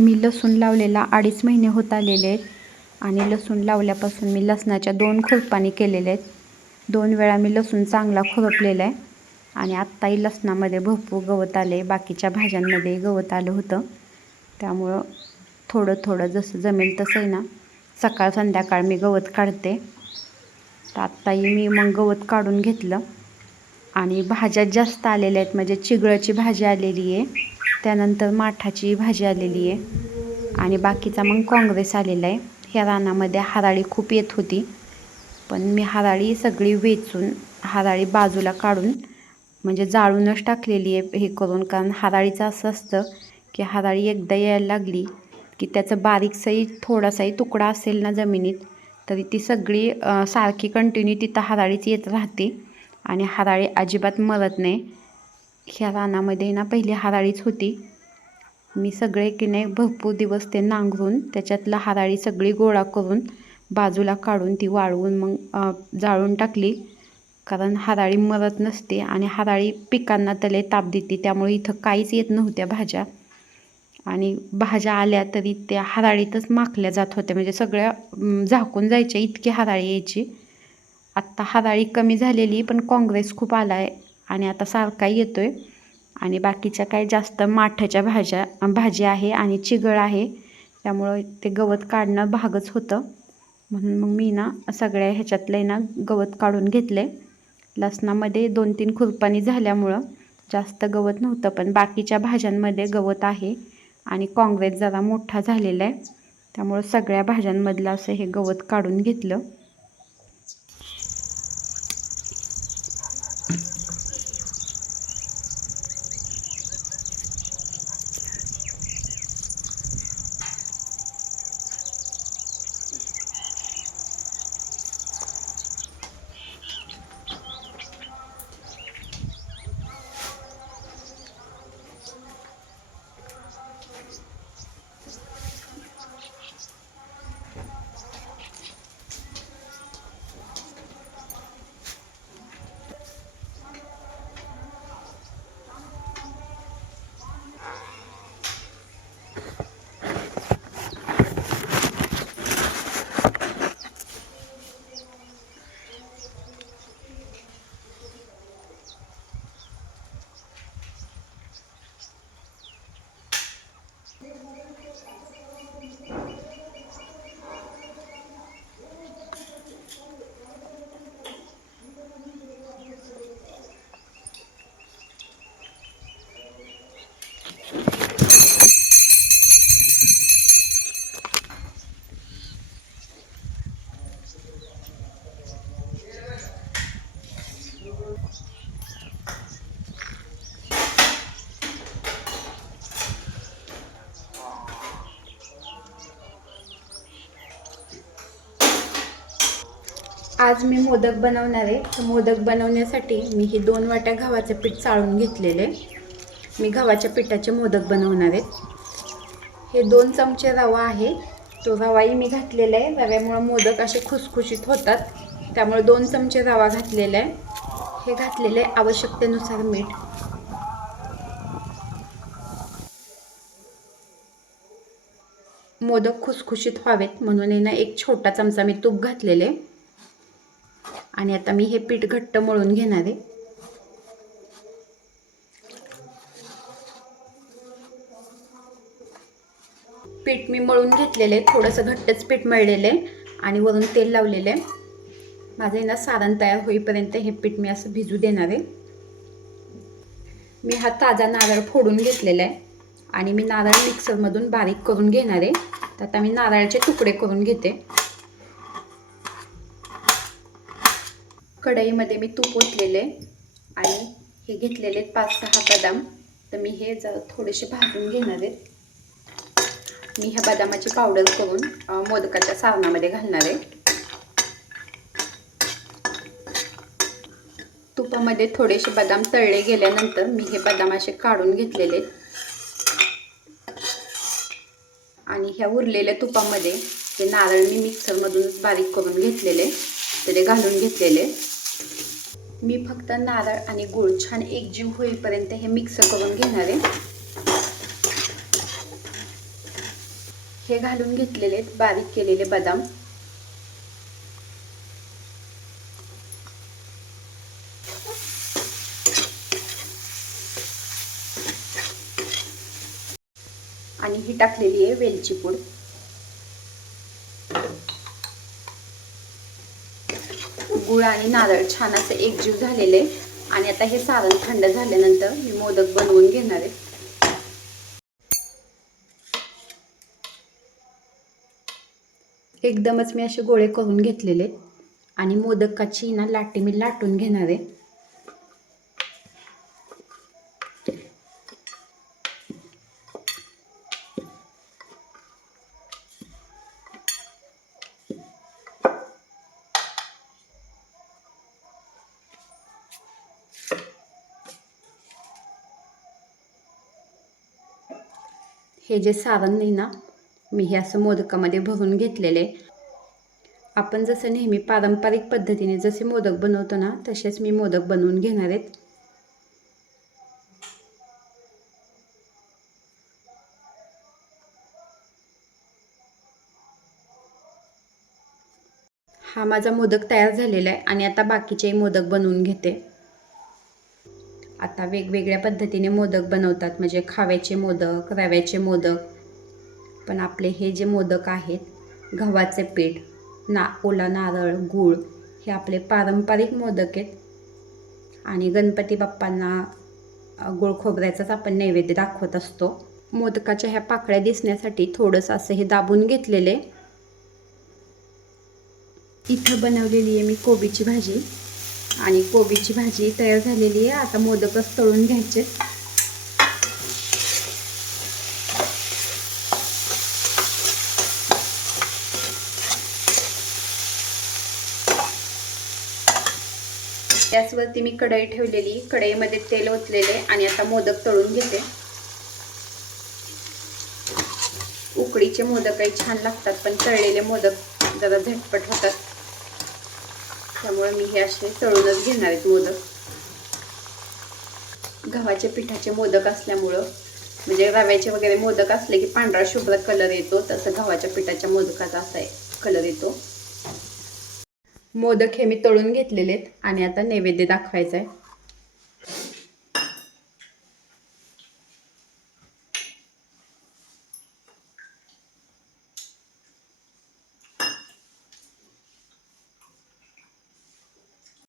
मी लसूण लावलेला अडीच महिने होत आलेले आहेत. आणि लसूण लावल्यापासून मी लसणाच्या दोन खुरपाणी केलेले आहेत. दोन वेळा मी लसूण चांगला खुरपलेला आहे. आणि आत्ताही लसणामध्ये भरपूर गवत आले बाकीच्या भाज्यांमध्ये गवत आलं होतं. त्यामुळं थोडं थोडं जसं जमेल तसं आहे ना सकाळ संध्याकाळ मी गवत काढते. तर आत्ताही मी मग गवत काढून घेतलं. आणि भाज्या जास्त आलेल्या आहेत म्हणजे चिगळाची भाजी आलेली आहे. त्यानंतर माठाची भाजी आलेली आहे. आणि बाकीचा मग काँग्रेस आलेला आहे. ह्या रानामध्ये हराळी खूप येत होती. पण मी हराळी सगळी वेचून हराळी बाजूला काढून म्हणजे जाळूनच टाकलेली आहे हे करून. कारण हराळीचं असं असतं की हराळी एकदा यायला लागली की त्याचं बारीकसाही थोडासाही तुकडा असेल ना जमिनीत तरी ती सगळी सारखी कंटिन्यू तिथं हराळीच येत राहते. आणि हराळी अजिबात मरत नाही. ह्या रानामध्ये ना पहिली हाराळीच होती. मी सगळे की नाही भरपूर दिवस ते नांगरून त्याच्यातलं हाराळी सगळी गोळा करून बाजूला काढून ती वाळवून मग जाळून टाकली. कारण हाराळी मरत नसते आणि हाराळी पिकांना तले ताप देते त्यामुळे इथं काहीच येत नव्हत्या भाज्या. आणि भाज्या आल्या तरी त्या हाराळीतच माखल्या जात होत्या. म्हणजे सगळ्या झाकून जायच्या इतकी हाराळी यायची. आत्ता हाराळी कमी झालेली पण काँग्रेस खूप आला आहे आणि आता सारखा येतो आहे आणि बाकीच्या काही जास्त माठाच्या भाज्या भाजी आहे आणि चिगळ आहे. त्यामुळं ते गवत काढणं भागच होतं. म्हणून मग मी ना सगळ्या ह्याच्यातलं ना गवत काढून घेतलं. आहे लसणामध्ये दोन तीन खुरपणी झाल्यामुळं जास्त गवत नव्हतं पण बाकीच्या भाज्यांमध्ये गवत आहे आणि काँग्रेस जरा मोठा झालेला आहे. त्यामुळं सगळ्या भाज्यांमधलं असं हे गवत काढून घेतलं. आज मी मोदक बनवणार आहे. तर मोदक बनवण्यासाठी मी ही दोन वाट्या गव्हाचं पीठ चाळून घेतलेले मी गव्हाच्या पिठाचे मोदक बनवणार आहे. हे दोन चमचे रवा आहे. तो रवाही मी घातलेला आहे. रव्यामुळं मोदक असे खुसखुशीत होतात. त्यामुळे दोन चमचे रवा घातलेला आहे. हे घातलेले आहे आवश्यकतेनुसार मीठ. मोदक खुसखुशीत व्हावेत म्हणून ना एक छोटा चमचा मी तूप घातलेले आणि आता मी हे पीठ घट्ट मळून घेणार आहे. पीठ मी मळून घेतलेलं आहे. थोडंसं घट्टच पीठ मळलेलं आहे. आणि वरून तेल लावलेलं आहे. माझं ना सारण तयार होईपर्यंत हे पीठ मी असं भिजू देणार आहे. मी हा ताजा नारळ फोडून घेतलेला आहे. आणि मी नारळ मिक्सरमधून बारीक करून घेणार आहे. तर आता मी नारळाचे तुकडे करून घेते. कढईमध्ये मी तूप ओतलेले आणि हे घेतलेले आहेत पाच सहा बदाम. तर मी हे ज थोडेसे भाजून घेणार आहेत मी ह्या बदामाची पावडर करून मोदकाच्या सारणामध्ये घालणार आहे. तुपामध्ये थोडेसे बदाम तळले गेल्यानंतर मी हे बदाम असे काढून घेतलेले आहेत. आणि ह्या उरलेल्या तुपामध्ये हे नारळ मी मिक्सरमधूनच बारीक करून घेतलेले तर ते घालून घेतलेले मी फक्त नारळ आणि गूळ छान एकजीव होईपर्यंत हे मिक्स करून घेणार आहे. हे घालून घेतलेले आहेत बारीक केलेले बदाम. आणि ही टाकलेली आहे वेलची पूड. गुळ आणि नारळ छान असं एकजीव झालेले आहे. आणि आता हे सारण थंड झाल्यानंतर मी मोदक बनवून घेणार आहे. एकदमच मी असे गोळे करून घेतलेले आणि मोदकाची ना लाटी मी लाटून घेणार आहे. हे जे सारण नाही ना मी हे असं मोदकामध्ये भरून घेतलेले. आपण जसं नेहमी पारंपरिक पद्धतीने जसे मोदक बनवतो ना तसेच मी मोदक बनवून घेणार आहेत. हा माझा मोदक तयार झालेला आहे आणि आता बाकीचेही मोदक बनवून घेते. आता वेगवेगळ्या पद्धतीने मोदक बनवतात म्हणजे खाव्याचे मोदक रव्याचे मोदक. पण आपले हे जे मोदक आहेत गव्हाचे पीठ ना ओला नारळ गूळ हे आपले पारंपरिक मोदक आहेत. आणि गणपती बाप्पांना अ, गुळ खोबऱ्याचाच आपण नैवेद्य दाखवत असतो. मोदकाच्या ह्या पाकळ्या दिसण्यासाठी थोडंसं असं हे दाबून घेतलेले. इथं बनवलेली आहे मी कोबीची भाजी. आणि कोबीची भाजी तयार झालेली आहे. आता मोदकच तळून घ्यायचे. गॅसवरती मी कढई ठेवलेली. कढईमध्ये तेल ओतलेले आणि आता मोदक तळून घेते. उकडीचे मोदकही छान लागतात पण तळलेले मोदक जरा झटपट होतात. त्यामुळे मी हे असे तळूनच घेणार आहेत मोदक. गव्हाच्या पिठाचे मोदक असल्यामुळं म्हणजे रव्याचे वगैरे मोदक असले की पांढरा शुभ्र कलर येतो तसं गव्हाच्या पिठाच्या मोदकाचा असा कलर येतो. मोदक हे मी तळून घेतलेले आहेत आणि आता नैवेद्य दाखवायचा आहे